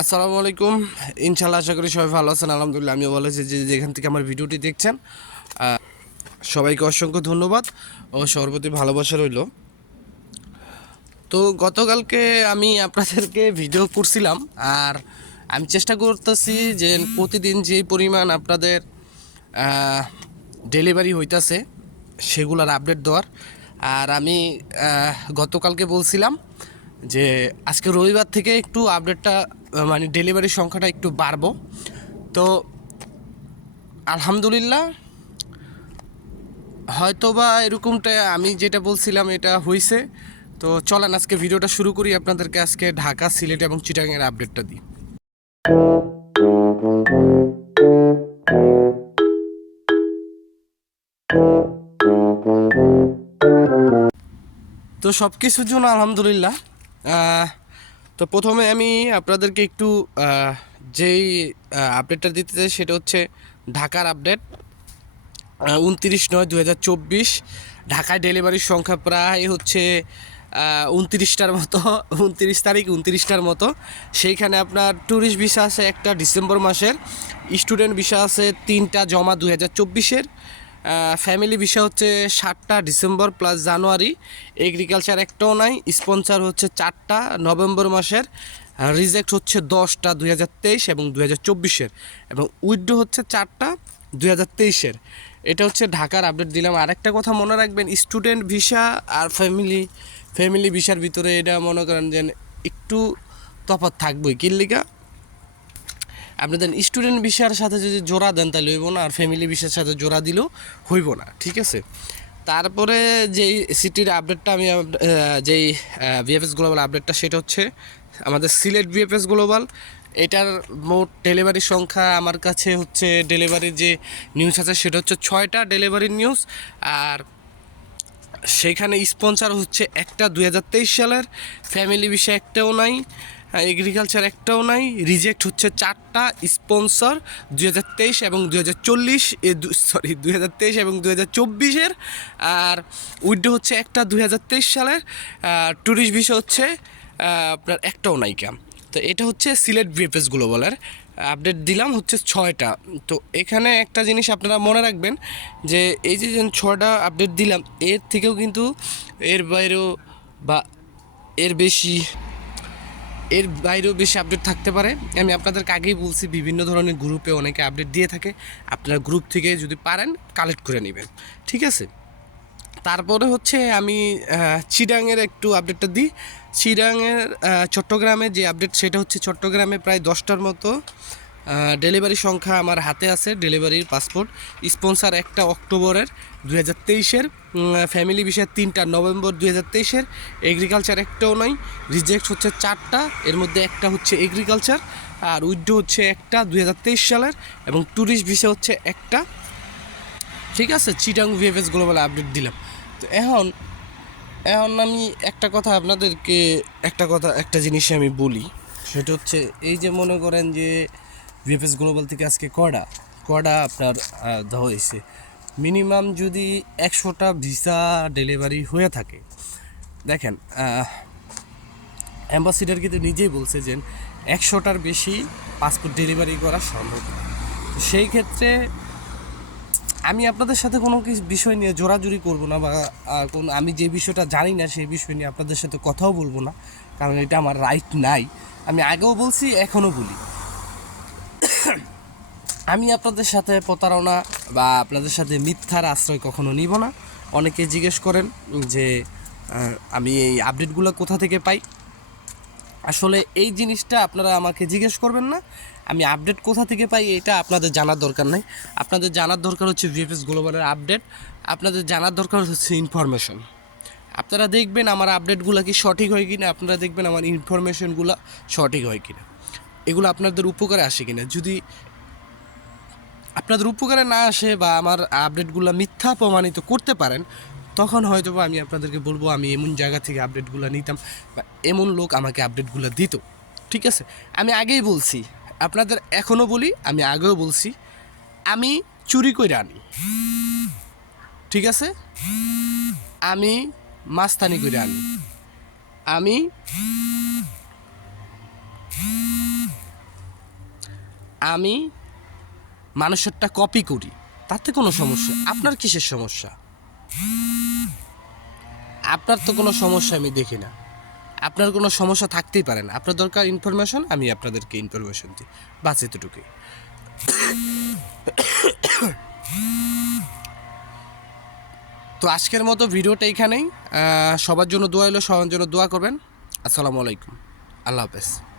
আসসালামু আলাইকুম। ইনশাল্লাহ আশা করি সবাই ভালো আছেন, আলহামদুলিল্লাহ আমিও ভালো আছি। যে যেখান থেকে আমার ভিডিওটি দেখছেন সবাইকে অসংখ্য ধন্যবাদ ও সর্বতি ভালোবাসা রইল। তো গতকালকে আমি আপনাদেরকে ভিডিও করছিলাম আর আমি চেষ্টা করতেছি যে প্রতিদিন যে পরিমাণ আপনাদের ডেলিভারি হইতাছে, সেগুলোর আপডেট দেওয়ার। আর আমি গতকালকে বলছিলাম যে আজকে রবিবার থেকে একটু আপডেটটা মানে ডেলিভারির সংখ্যাটা একটু বাড়বো। তো আলহামদুলিল্লাহ হয়তো বা এরকমটা আমি যেটা বলছিলাম এটা হয়েছে তো চলেন আজকে ভিডিওটা শুরু করি, আপনাদেরকে আজকে ঢাকা, সিলেট এবং চিটাগাংয়ের আপডেটটা দিই। তো সব কিছুর জন্য আলহামদুলিল্লাহ তো প্রথমে আমি আপনাদেরকে একটু যেই আপডেটটা দিতে চাই সেটা হচ্ছে ঢাকার আপডেট উনত্রিশ নয় দু হাজার চব্বিশ, ঢাকায় ডেলিভারির সংখ্যা প্রায় হচ্ছে উনত্রিশটার মতো, উনত্রিশ তারিখ উনত্রিশটার মতো। সেইখানে আপনার ট্যুরিস্ট ভিসা আছে একটা ডিসেম্বর মাসের স্টুডেন্ট ভিসা আছে তিনটা জমা দু হাজার চব্বিশের। ফ্যামিলি ভিসা হচ্ছে সাতটা ডিসেম্বর প্লাস জানুয়ারি। এগ্রিকালচার একটাও নাই স্পন্সার হচ্ছে চারটা নভেম্বর মাসের। রিজেক্ট হচ্ছে দশটা দুই হাজার তেইশ এবং দুই হাজার চব্বিশের। এবং উইড্রো হচ্ছে চারটা দুই হাজার তেইশের। এটা হচ্ছে ঢাকার আপডেট দিলাম। আরেকটা কথা মনে রাখবেন স্টুডেন্ট ভিসা আর ফ্যামিলি ফ্যামিলি ভিসার ভিতরে এটা মনে করেন যে একটু তফাৎ থাকবেই। কিল্লিকা আপনাদের স্টুডেন্ট বিষয়ের সাথে যদি জোড়া দেন, তাহলে হইব না। আর ফ্যামিলি বিষয়ের সাথে জোড়া দিলেও হইব না, ঠিক আছে? তারপরে যেই সিটির আপডেটটা আমি যেই ভিএফএস গ্লোবাল আপডেটটা সেটা হচ্ছে আমাদের সিলেট ভিএফএস গ্লোবাল এটার মোট ডেলিভারির সংখ্যা আমার কাছে হচ্ছে ডেলিভারির যে নিউজ আছে, সেটা হচ্ছে ছয়টা ডেলিভারির নিউজ আর সেইখানে স্পন্সার হচ্ছে একটা দু হাজার তেইশ সালের। ফ্যামিলি বিষয় একটাও নাই। এগ্রিকালচার একটাও নাই রিজেক্ট হচ্ছে চারটা স্পন্সর দুই হাজার তেইশ এবং দুই হাজার চল্লিশ সরি দু হাজার তেইশ এবং দুই হাজার চব্বিশের, আর উইড্রো হচ্ছে একটা দুই হাজার তেইশ সালের ট্যুরিস্ট ভিসা হচ্ছে আপনার একটাও নাইকা তো এটা হচ্ছে সিলেট ভিএফএস গ্লোবালের আপডেট দিলাম হচ্ছে ছয়টা। তো এখানে একটা জিনিস আপনারা মনে রাখবেন, যে এই যে যে ছয়টা আপডেট দিলাম, এর থেকেও কিন্তু এর বাইরেও বা এর বেশি এর বাইরেও বেশি আপডেট থাকতে পারে। আমি আপনাদেরকে আগেই বলছি, বিভিন্ন ধরনের গ্রুপে অনেকে আপডেট দিয়ে থাকে। আপনারা গ্রুপ থেকে যদি পারেন কালেক্ট করে নেবেন। ঠিক আছে? তারপরে হচ্ছে আমি চিরাংয়ের একটু আপডেটটা দিই। চিরাংয়ের চট্টগ্রামে যে আপডেট সেটা হচ্ছে চট্টগ্রামে প্রায় দশটার মতো ডেলিভারি সংখ্যা আমার হাতে আছে ডেলিভারির পাসপোর্ট। স্পন্সার একটা অক্টোবরের দু হাজার তেইশের ফ্যামিলি বিষয় তিনটা, নভেম্বর দু হাজার তেইশের এগ্রিকালচার একটাও নয় রিজেক্ট হচ্ছে চারটা, এর মধ্যে একটা হচ্ছে এগ্রিকালচার আর উইড্রো হচ্ছে একটা দু হাজার তেইশ সালের, এবং ট্যুরিস্ট ভিসা হচ্ছে একটা। ঠিক আছে চিটাং ভিএফএস গ্লোবাল আপডেট দিলাম। তো এখন এখন আমি একটা কথা আপনাদেরকে, একটা কথা, একটা জিনিস আমি বলি। সেটা হচ্ছে, এই যে মনে করেন যে ভিএফএস গ্লোবাল থেকে আজকে কটা কটা আপনার দেওয়া হয়েছে? মিনিমাম যদি একশোটা ভিসা ডেলিভারি হয়ে থাকে। দেখেন অ্যাম্বাসিডার কিন্তু নিজেই বলছে যে একশোটার বেশি পাসপোর্ট ডেলিভারি করা সম্ভব সেই ক্ষেত্রে আমি আপনাদের সাথে কোনো কিছু বিষয় নিয়ে জোরাজুরি করব না বা কোন, আমি যে বিষয়টা জানি না সেই বিষয় নিয়ে আপনাদের সাথে কথাও বলব না, কারণ এটা আমার রাইট নাই। আমি আগেও বলছি, এখনও বলি। আমি আপনাদের সাথে প্রতারণা বা আপনাদের সাথে মিথ্যার আশ্রয় কখনো নিব না। অনেকে জিজ্ঞেস করেন যে আমি এই আপডেটগুলো কোথা থেকে পাই? আসলে এই জিনিসটা আপনারা আমাকে জিজ্ঞেস করবেন না। আমি আপডেট কোথা থেকে পাই এটা আপনাদের জানার দরকার নেই। আপনাদের জানার দরকার হচ্ছে ভিএফএস গ্লোবালের আপডেট। আপনাদের জানার দরকার হচ্ছে ইনফরমেশন আপনারা দেখবেন আমার আপডেটগুলো কি সঠিক হয় কিনা? আপনারা দেখবেন আমার ইনফরমেশনগুলো সঠিক হয় কিনা। এগুলো আপনাদের উপকারে আসে কিনা। যদি আপনাদের উপকারে না আসে বা আমার আপডেটগুলো মিথ্যা প্রমাণিত করতে পারেন, তখন হয়তো আমি আপনাদেরকে বলব, আমি এমন জায়গা থেকে আপডেটগুলো নিতাম বা এমন লোক আমাকে আপডেটগুলো দিত। ঠিক আছে? আমি আগেই বলছি, আপনাদের এখনও বলি, আমি আগেও বলছি, আমি চুরি করে আনি। ঠিক আছে? আমি মাস্তানি করে আনি। আমি আমি মানুষেরটা কপি করি তাতে কোনো সমস্যা আপনার কিসের সমস্যা? আপনার তো কোনো সমস্যা আমি দেখি না। আপনার কোনো সমস্যা থাকতেই পারে না। আপনার দরকার ইনফরমেশন আমি আপনাদেরকে ইনফরমেশন দিই। বাস এতটুকুই। তো আজকের মতো ভিডিওটা এইখানেই আহ, সবার জন্য দোয়া এলো সবার জন্য দোয়া করবেন। আসসালামু আলাইকুম। আল্লাহ হাফেজ।